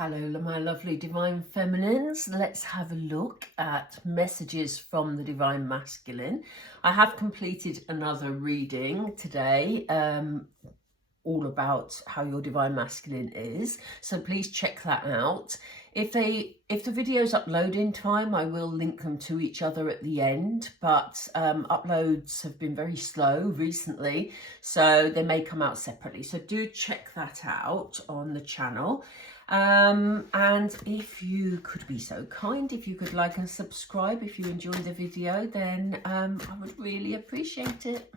Hello, my lovely Divine Feminines. Let's have a look at messages from the Divine Masculine. I have completed another reading today, all about how your Divine Masculine is. So please check that out. If the videos upload in time, I will link them to each other at the end, but uploads have been very slow recently, so they may come out separately. So do check that out on the channel. And if you could be so kind, if you could like and subscribe if you enjoyed the video, then I would really appreciate it.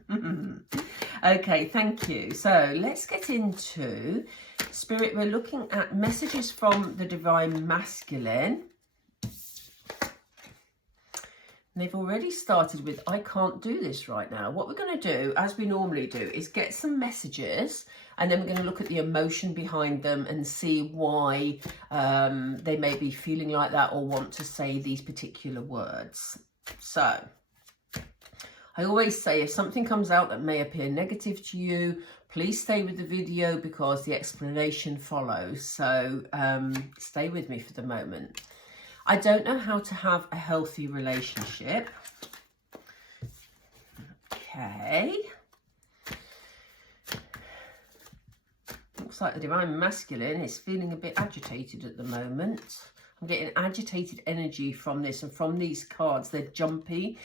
Okay, thank you. So let's get into Spirit. We're looking at messages from the Divine Masculine. And they've already started with, I can't do this right now. What we're going to do, as we normally do, is get some messages, and then we're going to look at the emotion behind them and see why they may be feeling like that or want to say these particular words. So, I always say if something comes out that may appear negative to you, please stay with the video because the explanation follows. So, stay with me for the moment. I don't know how to have a healthy relationship. Okay. Looks like the Divine Masculine is feeling a bit agitated at the moment. I'm getting agitated energy from this and from these cards. They're jumpy.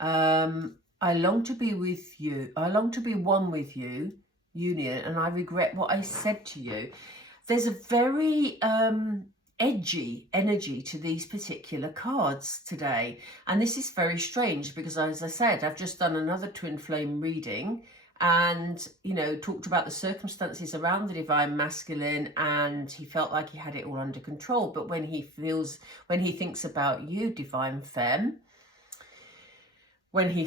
I long to be with you. I long to be one with you, union, and I regret what I said to you. There's a very edgy energy to these particular cards today, and this is very strange because, as I said, I've just done another twin flame reading and, you know, talked about the circumstances around the Divine Masculine, and he felt like he had it all under control. But when he thinks about you, Divine Femme, you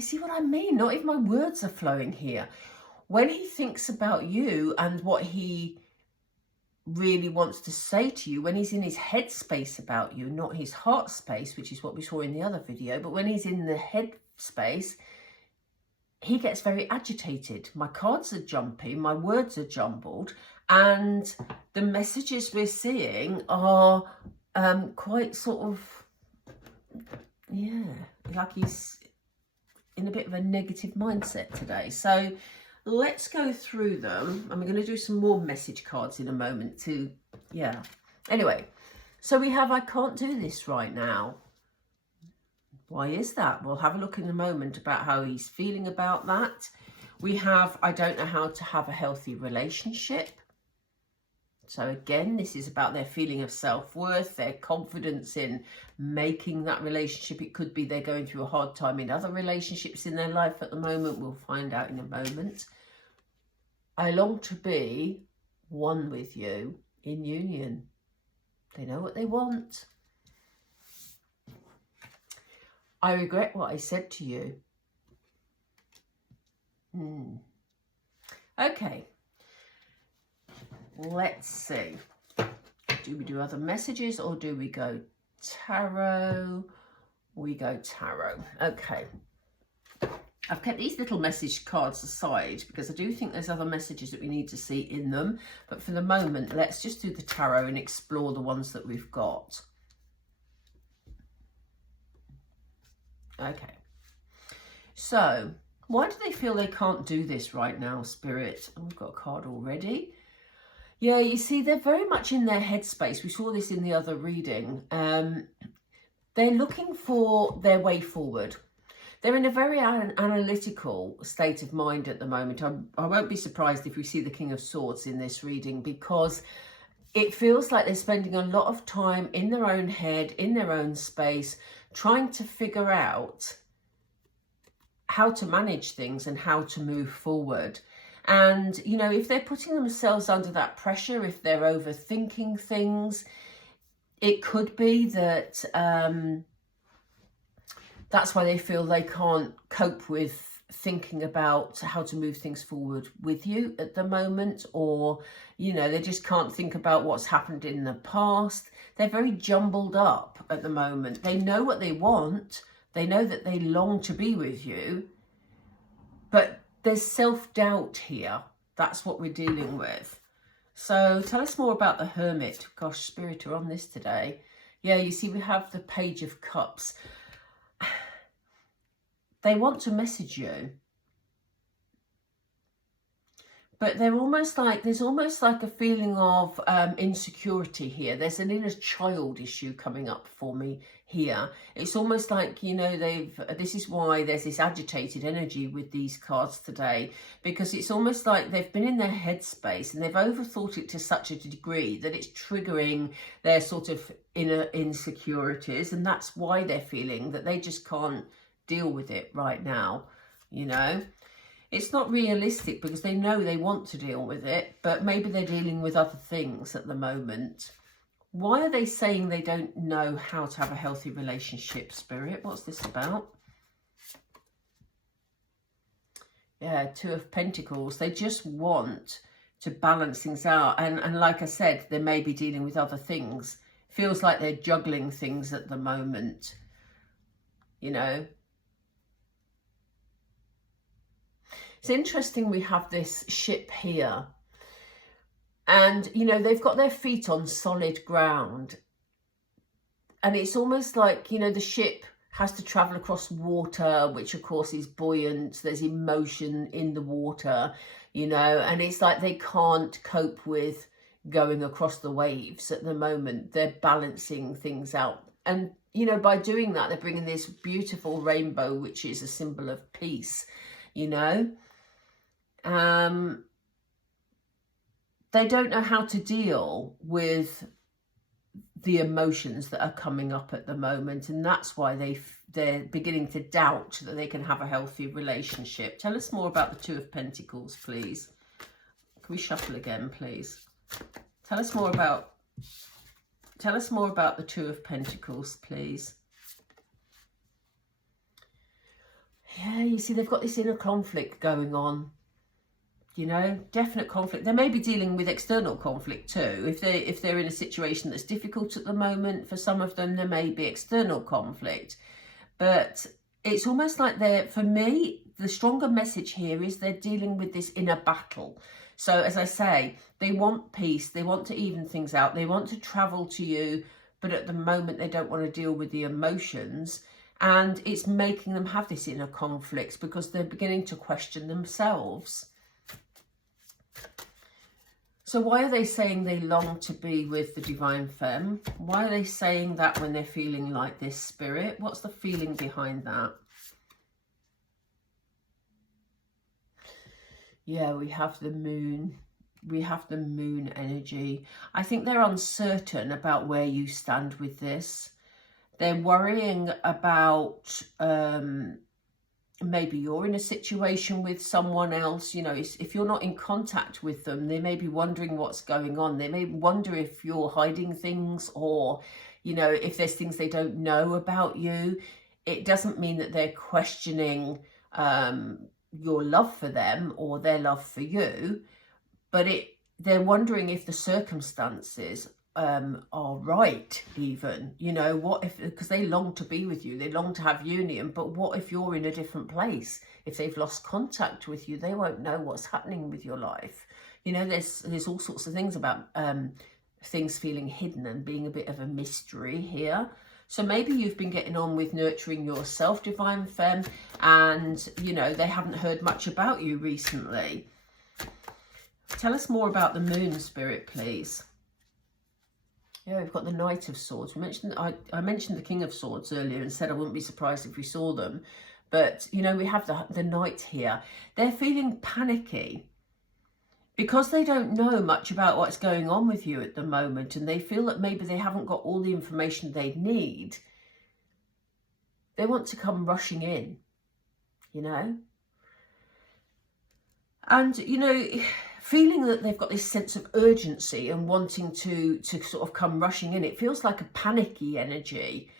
see what I mean? Not even my words are flowing here. When he thinks about you and what he really wants to say to you, when he's in his head space about you, not his heart space, which is what we saw in the other video, but when he's in the head space, he gets very agitated. My cards are jumpy, my words are jumbled, and the messages we're seeing are quite sort of, yeah, like he's in a bit of a negative mindset today. So let's go through them. I'm going to do some more message cards in a moment too. Yeah. Anyway, so we have, I can't do this right now. Why is that? We'll have a look in a moment about how he's feeling about that. We have, I don't know how to have a healthy relationship. So again, this is about their feeling of self-worth, their confidence in making that relationship. It could be they're going through a hard time in other relationships in their life at the moment. We'll find out in a moment. I long to be one with you in union. They know what they want. I regret what I said to you. Okay. Let's see. Do we do other messages or do we go tarot? We go tarot. Okay. I've kept these little message cards aside because I do think there's other messages that we need to see in them. But for the moment, let's just do the tarot and explore the ones that we've got. Okay. So, why do they feel they can't do this right now, Spirit? Oh, we've got a card already. Yeah, you see, they're very much in their headspace. We saw this in the other reading. They're looking for their way forward. They're in a very analytical state of mind at the moment. I won't be surprised if we see the King of Swords in this reading, because it feels like they're spending a lot of time in their own head, in their own space, trying to figure out how to manage things and how to move forward. And, you know, if they're putting themselves under that pressure, if they're overthinking things, it could be that that's why they feel they can't cope with thinking about how to move things forward with you at the moment. Or, you know, they just can't think about what's happened in the past. They're very jumbled up at the moment. They know what they want. They know that they long to be with you. But there's self-doubt here. That's what we're dealing with. So tell us more about the Hermit. Gosh, Spirit are on this today. Yeah, you see, we have the Page of Cups. They want to message you. But they're almost like, there's almost like a feeling of insecurity here. There's an inner child issue coming up for me here. It's almost like, you know, this is why there's this agitated energy with these cards today, because it's almost like they've been in their headspace and they've overthought it to such a degree that it's triggering their sort of inner insecurities. And that's why they're feeling that they just can't deal with it right now, you know. It's not realistic because they know they want to deal with it, but maybe they're dealing with other things at the moment. Why are they saying they don't know how to have a healthy relationship, Spirit? What's this about? Yeah, Two of Pentacles. They just want to balance things out. And like I said, they may be dealing with other things. Feels like they're juggling things at the moment, you know. It's interesting we have this ship here. And, you know, they've got their feet on solid ground. And it's almost like, you know, the ship has to travel across water, which of course is buoyant. There's emotion in the water, you know, and it's like they can't cope with going across the waves at the moment. They're balancing things out. And, you know, by doing that, they're bringing this beautiful rainbow, which is a symbol of peace, you know. They don't know how to deal with the emotions that are coming up at the moment, and that's why they're beginning to doubt that they can have a healthy relationship. Tell us more about the Two of Pentacles, please. Can we shuffle again, please? Tell us more about the Two of Pentacles, please. Yeah, you see, they've got this inner conflict going on. You know, definite conflict. They may be dealing with external conflict too. If they're in a situation that's difficult at the moment, for some of them, there may be external conflict. But it's almost like for me, the stronger message here is they're dealing with this inner battle. So as I say, they want peace. They want to even things out. They want to travel to you, but at the moment they don't want to deal with the emotions. And it's making them have this inner conflict because they're beginning to question themselves. So why are they saying they long to be with the Divine Femme? Why are they saying that when they're feeling like this, Spirit? What's the feeling behind that? Yeah, we have the Moon. We have the Moon energy. I think they're uncertain about where you stand with this. They're worrying about... maybe you're in a situation with someone else, you know, if you're not in contact with them, they may be wondering what's going on. They may wonder if you're hiding things, or, you know, if there's things they don't know about you. It doesn't mean that they're questioning your love for them or their love for you, but they're wondering if the circumstances are right, even, you know, what if, because they long to be with you, they long to have union, but what if you're in a different place? If they've lost contact with you, they won't know what's happening with your life. You know, there's all sorts of things about things feeling hidden and being a bit of a mystery here. So maybe you've been getting on with nurturing yourself, Divine Femme, and, you know, they haven't heard much about you recently. Tell us more about the Moon, Spirit, please. Yeah, we've got the Knight of Swords. I mentioned the King of Swords earlier and said I wouldn't be surprised if we saw them. But, you know, we have the Knight here. They're feeling panicky because they don't know much about what's going on with you at the moment, and they feel that maybe they haven't got all the information they need. They want to come rushing in, you know. And, you know... feeling that they've got this sense of urgency and wanting to sort of come rushing in. It feels like a panicky energy.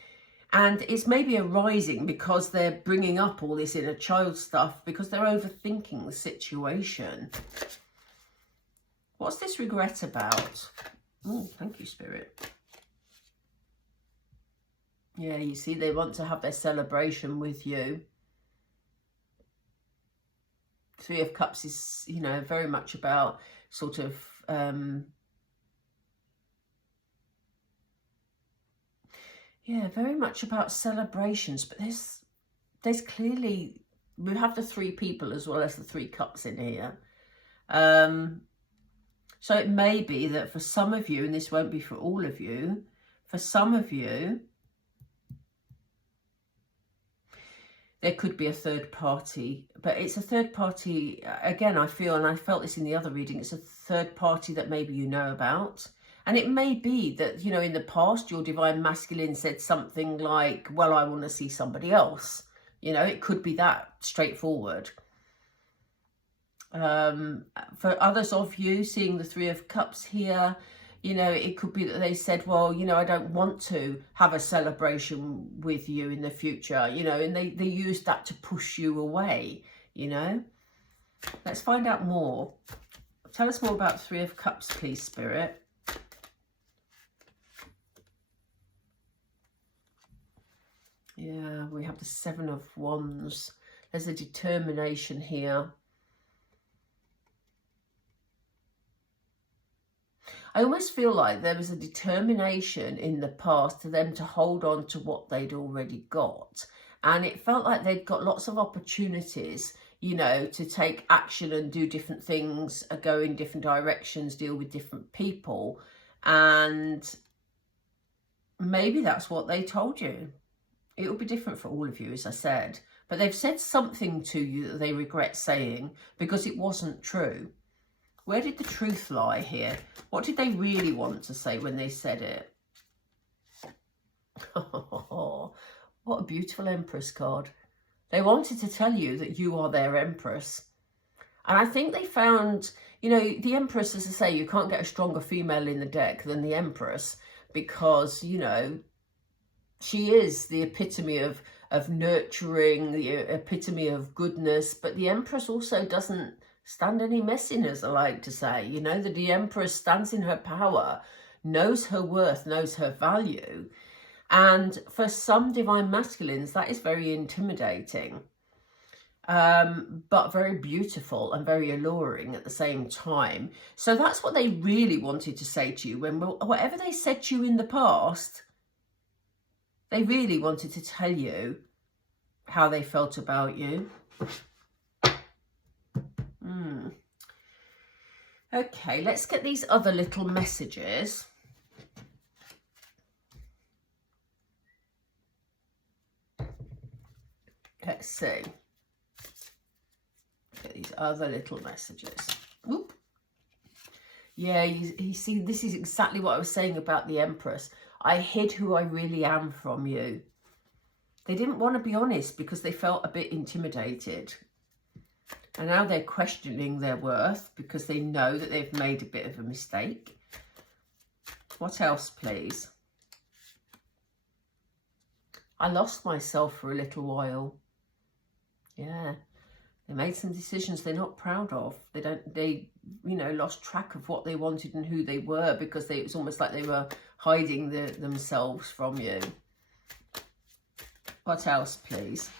And it's maybe arising because they're bringing up all this inner child stuff, because they're overthinking the situation. What's this regret about? Oh, thank you, Spirit. Yeah, you see, they want to have their celebration with you. Three of Cups is, you know, very much about sort of yeah, very much about celebrations. But there's clearly, we have the 3 people as well as the 3 cups in here. So it may be that for some of you, and this won't be for all of you, for some of you, there could be a third party, but it's a third party, again, I feel, and I felt this in the other reading, it's a third party that maybe you know about. And it may be that, you know, in the past, your divine masculine said something like, well, I want to see somebody else. You know, it could be that straightforward. For others of you, seeing the 3 of Cups here, you know, it could be that they said, well, you know, I don't want to have a celebration with you in the future, you know, and they used that to push you away, you know. Let's find out more. Tell us more about 3 of Cups, please, Spirit. Yeah, we have the 7 of Wands. There's a determination here. I almost feel like there was a determination in the past to them to hold on to what they'd already got. And it felt like they'd got lots of opportunities, you know, to take action and do different things, go in different directions, deal with different people. And maybe that's what they told you. It will be different for all of you, as I said. But they've said something to you that they regret saying because it wasn't true. Where did the truth lie here? What did they really want to say when they said it? Oh, what a beautiful Empress card. They wanted to tell you that you are their Empress. And I think they found, you know, the Empress, as I say, you can't get a stronger female in the deck than the Empress because, you know, she is the epitome of nurturing, the epitome of goodness. But the Empress also doesn't stand any messiness, I like to say. You know, the Empress stands in her power, knows her worth, knows her value. And for some divine masculines, that is very intimidating, but very beautiful and very alluring at the same time. So that's what they really wanted to say to you. When whatever they said to you in the past, they really wanted to tell you how they felt about you. Okay, let's get these other little messages. Let's see. Get these other little messages. Oop. Yeah, you see, this is exactly what I was saying about the Empress. I hid who I really am from you. They didn't want to be honest because they felt a bit intimidated. And now they're questioning their worth because they know that they've made a bit of a mistake. What else, please? I lost myself for a little while. Yeah. They made some decisions they're not proud of. They you know, lost track of what they wanted and who they were because it was almost like they were hiding themselves from you. What else, please?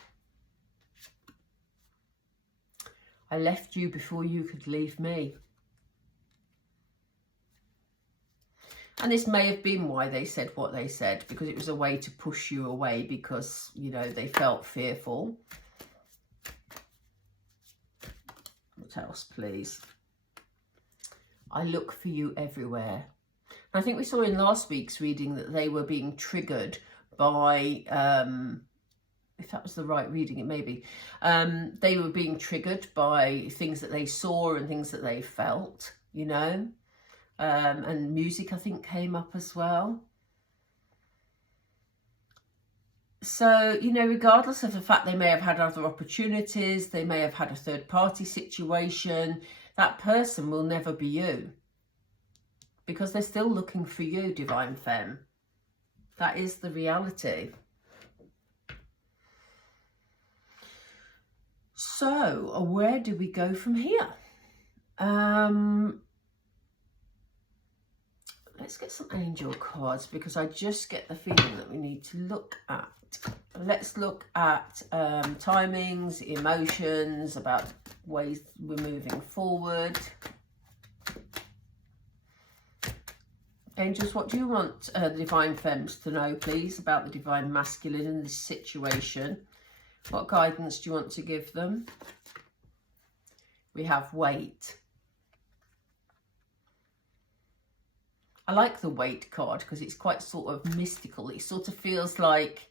I left you before you could leave me. And this may have been why they said what they said, because it was a way to push you away because, you know, they felt fearful. What else, please? I look for you everywhere. I think we saw in last week's reading that they were being triggered by, if that was the right reading, it may be, they were being triggered by things that they saw and things that they felt, you know, and music, I think, came up as well. So, you know, regardless of the fact they may have had other opportunities, they may have had a third party situation, that person will never be you because they're still looking for you, Divine Femme. That is the reality. So, where do we go from here? Let's get some angel cards because I just get the feeling that we need to look at. Let's look at timings, emotions, about ways we're moving forward. Angels, what do you want the Divine Femmes to know, please, about the Divine Masculine in this situation? What guidance do you want to give them? We have Wait. I like the Wait card because it's quite sort of mystical. It sort of feels like,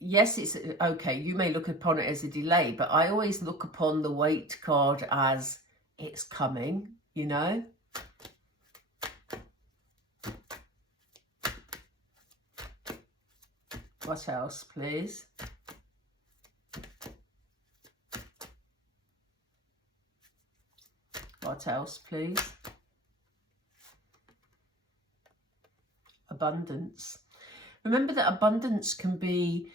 yes, it's okay, you may look upon it as a delay, but I always look upon the Wait card as it's coming, you know? What else, please? What else, please? Abundance. Remember that abundance can be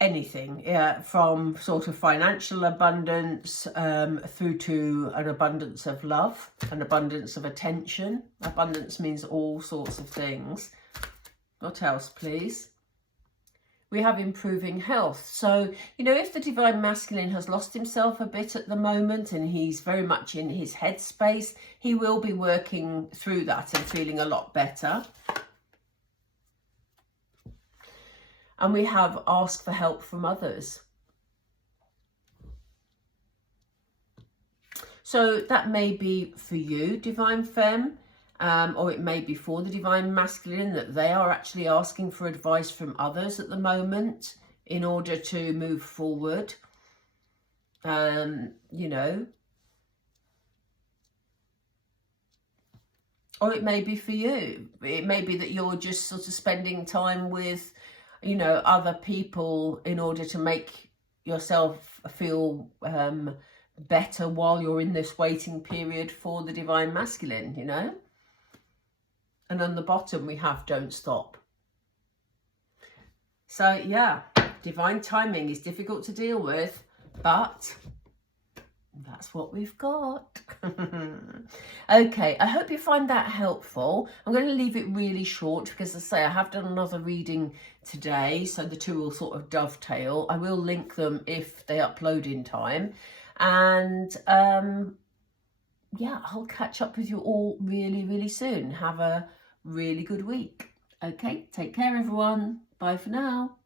anything, from sort of financial abundance through to an abundance of love, an abundance of attention. Abundance means all sorts of things. What else, please? We have improving health. So, you know, if the Divine Masculine has lost himself a bit at the moment and he's very much in his headspace, he will be working through that and feeling a lot better. And we have ask for help from others. So that may be for you, Divine Femme, or it may be for the Divine Masculine, that they are actually asking for advice from others at the moment in order to move forward. You know. Or it may be for you. It may be that you're just sort of spending time with, you know, other people in order to make yourself feel better while you're in this waiting period for the Divine Masculine, you know. And on the bottom we have don't stop. So yeah, divine timing is difficult to deal with, but that's what we've got. Okay, I hope you find that helpful. I'm going to leave it really short because, as I say, I have done another reading today, so the two will sort of dovetail. I will link them if they upload in time. And yeah, I'll catch up with you all really, really soon. Have a really good week. Okay, take care, everyone. Bye for now.